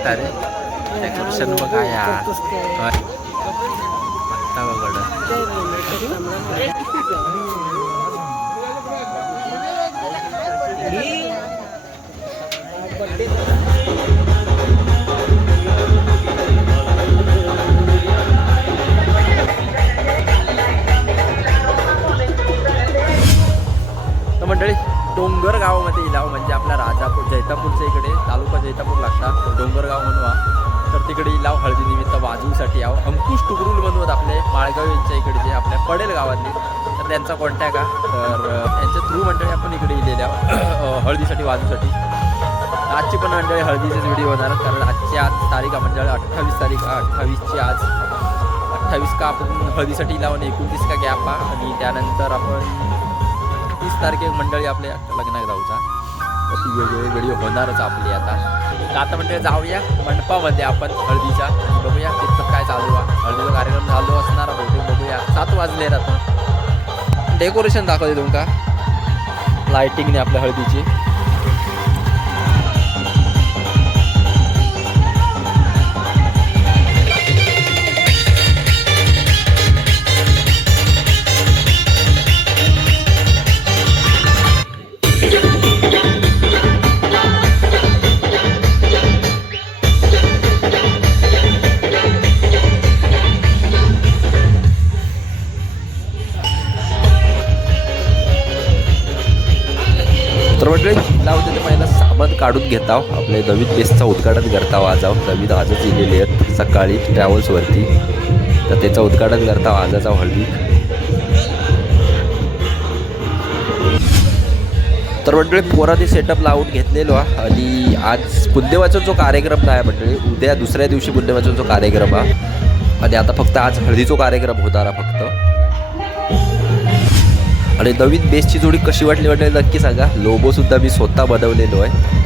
बघता रे डेकोरेशन बघा या बघता बघ मंडळी डोंगर गावामध्ये इलाव म्हणजे आपला राजापूर जैतापूरच्या इकडे तालुका जैतापूर लागतात डोंगरगाव म्हणून तर तिकडे इलाव हळदी निमित्त वाजवूसाठी यावं अंकुश टुगरुल बनवत आपले माळगाव यांच्या इकडे जे आपल्या पडेल गावातले तर त्यांचा कॉन्टॅक्ट आहे तर त्यांच्या थ्रू मंडळी आपण इकडे इलेल्या हळदीसाठी वाजूसाठी आजची पण मंडळी हळदीचेच व्हिडिओ होणार कारण आजची आज तारीख आहे मंडळी 28 तारीख 28ची आज 28 का आपण हळदीसाठी लावून 29 का गॅप आहे आणि त्यानंतर आपण 30 तारखे मंडळी आपल्या लग्नात जाऊचा ती वेगवेगळी व्हिडिओ होणारच आपली आता म्हणजे जाऊया मंडपामध्ये आपण हळदीच्या आणि बघूया तिथं काय चालू आहे हळदीचा कार्यक्रम चालू असणार बहुतेक बघूया 7 वाजले आता डेकोरेशन दाखवते तुमका लायटिंगने आपल्या हळदीची तर मंडळी लावते ते पहिला सामान काढून घेता आपले नवीन बेसचं उद्घाटन करता आजाव नवीन आजच इलेले आहेत सकाळी ट्रॅव्हल्सवरती तर त्याचं उद्घाटन करता आजाचा हळदी तर मंडळी पोराने सेटअप लावून घेतलेलो आणि आज पुण्यवाचा जो कार्यक्रम नाही मंडळी उद्या दुसऱ्या दिवशी पुण्यवाचा जो कार्यक्रम आहे आणि आता फक्त आज हळदीचा कार्यक्रम होणार फक्त आणि नवीन बेसची जोडी कशी वाटली वाटली नक्की सांगा लोगो सुद्धा मी स्वतः बनवलेलो आहे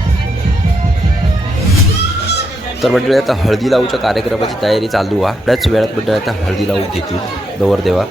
तर मंडळी आता हळदी लावूच्या कार्यक्रमाची तयारी चालू आहे त्याच वेळात मंडळी आता हळदी लावून घेतील नवरदेवा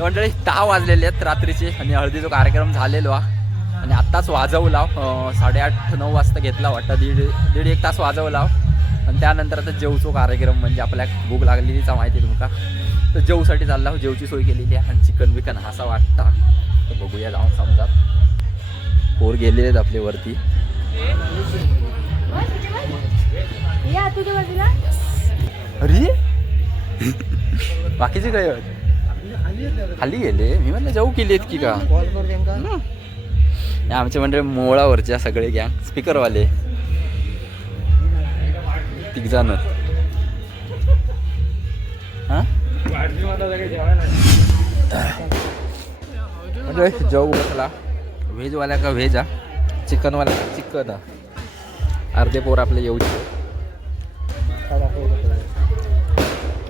मंडळी 10 वाजलेले आहेत रात्रीचे आणि हळदीचा कार्यक्रम झालेलो आणि आत्ताच वाजवला 8:30-9 वाजता घेतला वाटतं. दीड एक तास वाजवला आणि त्यानंतर आता जेवचो कार्यक्रम म्हणजे आपल्या भूक लागलेलीच माहिती तुमका. तर जेवसाठी चालला जेवची सोय केलेली आहे आणि चिकन बिकन असा वाटता. तर बघूया जाऊन समजात पोर गेलेले आहेत आपले वरती. अरे बाकीचे काय खाली गेले. मी म्हणलं जाऊ केली आहेत की का. आमचे म्हणजे मोळावरच्या सगळे गँग स्पीकरवाले 3 जण. म्हणजे जाऊ बसला. व्हेजवाल्या का व्हेज हा, चिकनवाल्या का चिकन हा. अर्धे पोर आपले येऊ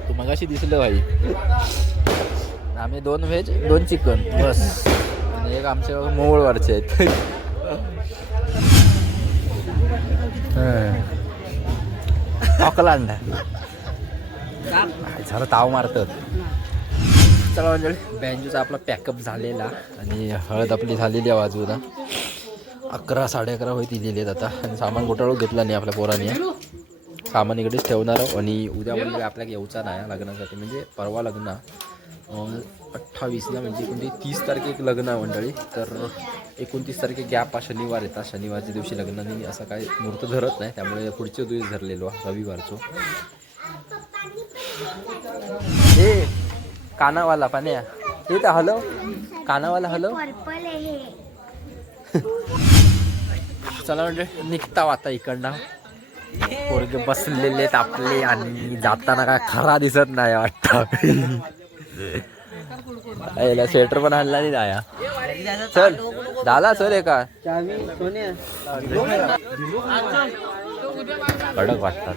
तू मगाशी दिसलं भाई. आम्ही 2 व्हेज 2 चिकन बस. आणि एक आमचे मोळवरचे आहेत. ऑकलँड झालं ताव मारतात. चला म्हणजे बँजूचा आपला पॅकअप झालेला आणि हळद आपली झालेली आहे बाजूला. 11-11:30 होईत दिलेली आहेत आता. आणि सामान गोटाळू घेतला नाही आपल्या पोराने. सामान इकडेच ठेवणार आणि उद्या म्हणजे आपल्याला येऊचा नाही लग्नासाठी. म्हणजे परवा लग्न 28ला म्हणजे 30 तारखेक लग्न आहे मंडळी. तर 29 तारखे गॅप हा शनिवार येतात. शनिवारच्या दिवशी लग्नाने असं काही मुहूर्त धरत नाही. त्यामुळे पुढचे दिवस धरलेलो रविवारचो. हे कानावाला पाण्या हे तर हलव. कानावाला हलव. चला म्हणजे निघता आता इकडनं. पोरगे बसलेले आहेत आपले आणि जाताना काय खरा दिसत नाही वाटतं. याला स्वेटर पण आणला नाही जाया. चल झाला सर एका कडक वाटतात.